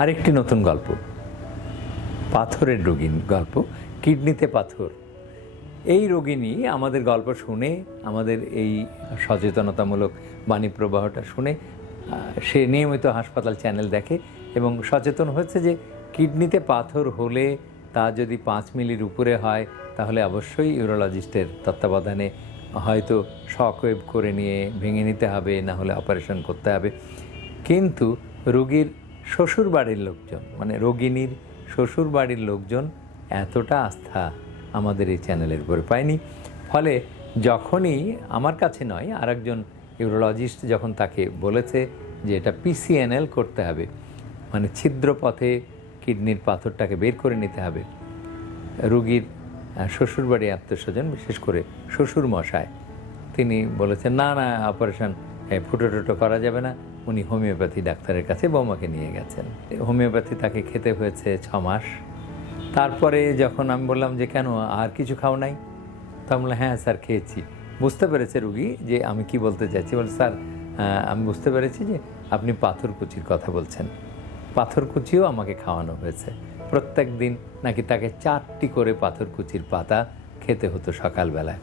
আরেকটি নতুন গল্প। পাথরের রোগীর গল্প, কিডনিতে পাথর। এই রোগিনী আমাদের গল্প শুনে, আমাদের এই সচেতনতামূলক বাণী প্রবাহটা শুনে সে নিয়মিত হাসপাতাল চ্যানেল দেখে এবং সচেতন হচ্ছে যে কিডনিতে পাথর হলে তা যদি পাঁচ মিলির উপরে হয়, তাহলে অবশ্যই ইউরোলজিস্টের তত্ত্বাবধানে হয়তো শকওয়েভ করে নিয়ে ভেঙে নিতে হবে না হলে অপারেশন করতে হবে। কিন্তু রোগীর শ্বশুর বাড়ির লোকজন মানে রোগিনীর শ্বশুর বাড়ির লোকজন এতটা আস্থা আমাদের এই চ্যানেলের উপরে পায়নি। ফলে যখনই আমার কাছে নয়, আরেকজন ইউরোলজিস্ট যখন তাকে বলেছে যে এটা পিসিএনএল করতে হবে মানে ছিদ্র পথে কিডনির পাথরটাকে বের করে নিতে হবে, রুগীর শ্বশুরবাড়ি আত্মীয়স্বজন বিশেষ করে শ্বশুর মশায় তিনি বলেছেন, না না, অপারেশন ফুটো টুটো করা যাবে না। উনি হোমিওপ্যাথি ডাক্তারের কাছে বৌমাকে নিয়ে গেছেন। হোমিওপ্যাথি তাকে খেতে হয়েছে ছ মাস। তারপরে যখন আমি বললাম যে, কেন, আর কিছু খাও নাই? তা বললাম হ্যাঁ স্যার, খেয়েছি। বুঝতে পেরেছে রুগী যে, আমি কি বলতে চাইছি? বলে, স্যার আমি বুঝতে পেরেছি যে, আপনি পাথরকুচির কথা বলছেন। পাথরকুচিও আমাকে খাওয়ানো হয়েছে। প্রত্যেক দিন নাকি তাকে চারটি করে পাথরকুচির পাতা খেতে হতো সকালবেলায়।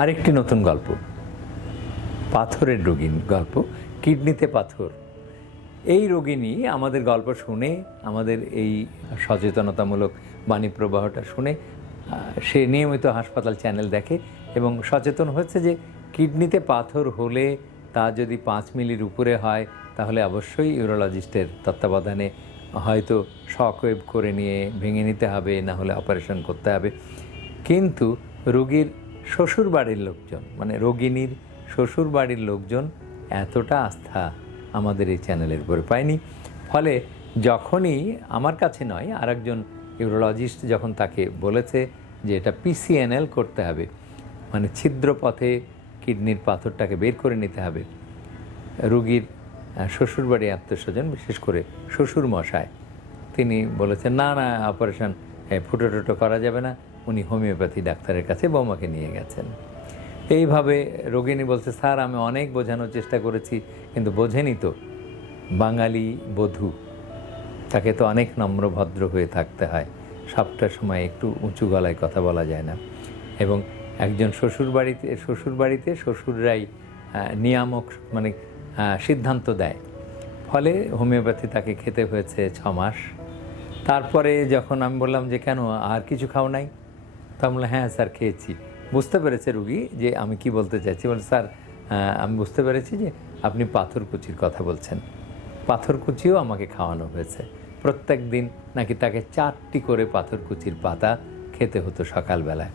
আরেকটি নতুন গল্প। পাথরের রোগীর গল্প। কিডনিতে পাথর। এই রোগিনী আমাদের গল্প শুনে, আমাদের এই সচেতনতামূলক বাণী প্রবাহটা শুনে সে নিয়মিত হাসপাতাল চ্যানেল দেখে এবং সচেতন হচ্ছে যে কিডনিতে পাথর হলে তা যদি পাঁচ মিলির উপরে হয়, তাহলে অবশ্যই ইউরোলজিস্টের তত্ত্বাবধানে হয়তো শকওয়েভ করে নিয়ে ভেঙে নিতে হবে না হলে অপারেশন করতে হবে। কিন্তু রোগীর শ্বশুর বাড়ির লোকজন মানে রোগিনীর শ্বশুর বাড়ির লোকজন এতটা আস্থা আমাদের এই চ্যানেলের উপরে পায়নি। ফলে যখনই আমার কাছে নয়, আরেকজন ইউরোলজিস্ট যখন তাকে বলেছে যে এটা পিসিএনএল করতে হবে মানে ছিদ্র পথে কিডনির পাথরটাকে বের করে নিতে হবে, রুগীর শ্বশুরবাড়ি আত্মীয়স্বজন, বিশেষ করে শ্বশুর মশায় তিনি বলেছেন, না না, অপারেশন ফুটো টুটো করা যাবে না। উনি হোমিওপ্যাথি ডাক্তারের কাছে বৌমাকে নিয়ে গেছেন। এইভাবে রোগিনী বলছে, স্যার, আমি অনেক বোঝানোর চেষ্টা করেছি, কিন্তু বোঝেনি তো। বাঙালি বধূ, তাকে তো অনেক নম্র ভদ্র হয়ে থাকতে হয়। সবটা সময় একটু উঁচু গলায় কথা বলা যায় না। এবং একজন শ্বশুর বাড়িতে শ্বশুর বাড়িতে শ্বশুররাই নিয়ামক মানে সিদ্ধান্ত দেয়। ফলে হোমিওপ্যাথি তাকে খেতে হয়েছে ছ মাস। তারপরে যখন আমি বললাম যে, কেন, আর কিছু খাও নাই? তো আমি হ্যাঁ স্যার, খেয়েছি। বুঝতে পেরেছে রুগী যে আমি কি বলতে চাইছি। বলে, স্যার আমি বুঝতে পেরেছি যে আপনি পাথরকুচির কথা বলছেন। পাথরকুচিও আমাকে খাওয়ানো হয়েছে। প্রত্যেক দিন নাকি তাকে চারটি করে পাথরকুচির পাতা খেতে হতো সকালবেলায়।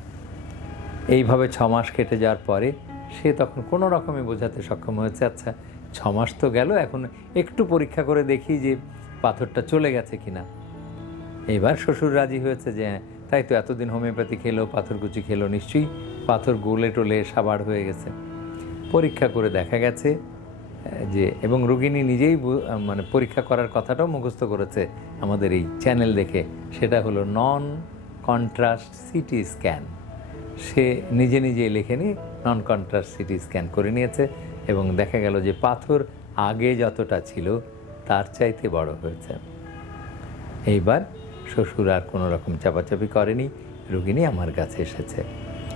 এইভাবে ছ মাস কেটে যাওয়ার পরে সে তখন কোনো রকমে বোঝাতে সক্ষম হয়েছে আচ্ছা ছ মাস তো গেল, এখন একটু পরীক্ষা করে দেখি যে পাথরটা চলে গেছে কিনা। এবার শ্বশুর রাজি হয়েছে যে তাই তো এতদিন হোমিওপ্যাথি খেলো পাথরকুচি খেলো, নিশ্চয়ই পাথর গোলে টোলে সাবাড় হয়ে গেছে। পরীক্ষা করে দেখা গেছে যে, এবং রোগিনী নিজেই মানে পরীক্ষা করার কথাটাও মুখস্থ করেছে আমাদের এই চ্যানেল দেখে। সেটা হলো নন কন্ট্রাস্ট সিটি স্ক্যান সে নিজে নিজেই লিখে নিয়ে নন কন্ট্রাস্ট সিটি স্ক্যান করে নিয়েছে এবং দেখা গেল যে পাথর আগে যতটা ছিল, তার চাইতে বড় হয়েছে। এইবার শ্বশুর আর কোনো রকম চাপাচাপি করেনি, রুগিনী আমার কাছে এসেছে।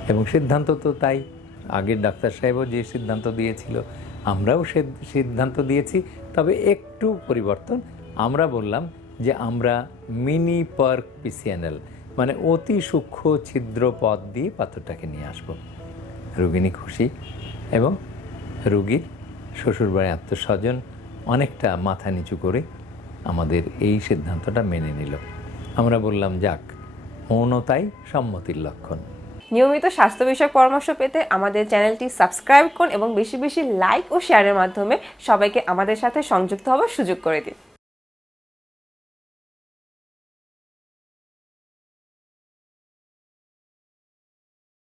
এবং সিদ্ধান্ত তো তাই। আগের ডাক্তার সাহেবও যে সিদ্ধান্ত দিয়েছিল, আমরাও সে সিদ্ধান্ত দিয়েছি। তবে একটু পরিবর্তন, আমরা বললাম যে আমরা মিনি পার্ক পিসিএনএল মানে অতি সূক্ষ্ম ছিদ্র পথ দিয়ে পাথরটাকে নিয়ে আসব। রুগিনী খুশি এবং রুগীর শ্বশুরবাড়ি আত্মস্বজন অনেকটা মাথা নিচু করে আমাদের এই সিদ্ধান্তটা মেনে নিল। আমরা বললাম, যাক মৌনতাই সম্মতির লক্ষণ। নিয়মিত স্বাস্থ্য বিষয়ক পরামর্শ পেতে আমাদের চ্যানেলটি সাবস্ক্রাইব করুন এবং বেশি বেশি লাইক ও শেয়ারের মাধ্যমে সবাইকে আমাদের সাথে সংযুক্ত হওয়ার সুযোগ করে দিন।